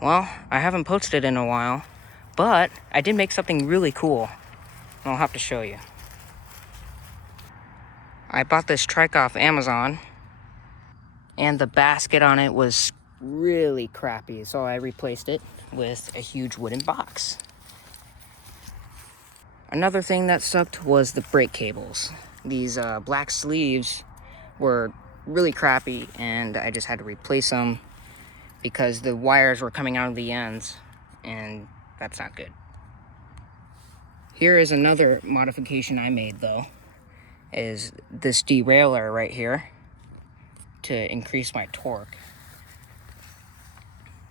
Well, I haven't posted in a while, but I did make something really cool. I'll have to show you. I bought this trike off Amazon, and the basket on it was really crappy, so I replaced it with a huge wooden box. Another thing that sucked was the brake cables. These black sleeves were really crappy, and I just had to replace them because the wires were coming out of the ends, and that's not good. Here is another modification I made, though, is this derailleur right here to increase my torque,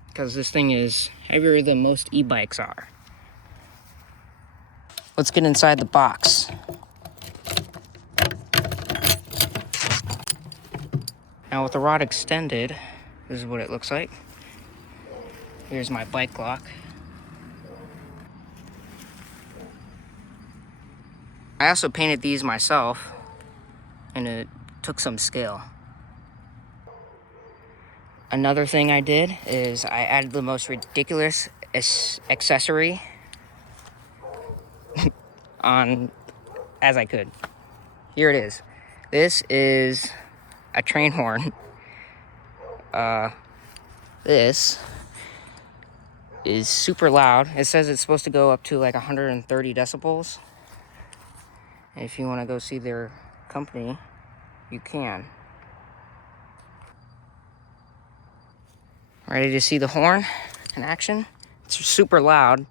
because this thing is heavier than most e-bikes are. Let's get inside the box. Now with the rod extended, this is what it looks like. Here's my bike lock. I also painted these myself, and it took some skill. Another thing I did is I added the most ridiculous accessory on as I could. Here it is. This is a train horn. This is super loud. It says it's supposed to go up to like 130 decibels. And if you want to go see their company, you can. Ready to see the horn in action? It's super loud.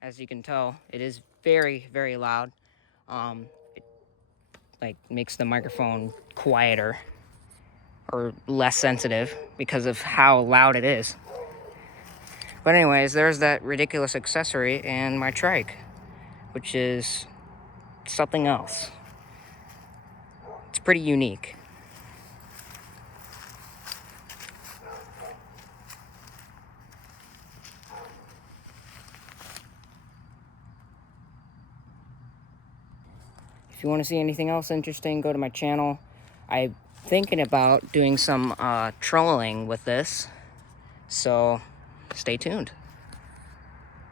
As you can tell, it is very, very loud. It like makes the microphone quieter or less sensitive because of how loud it is. But anyways, there's that ridiculous accessory and my trike, which is something else. It's pretty unique. If you want to see anything else interesting, go to my channel. I'm thinking about doing some trolling with this, so stay tuned.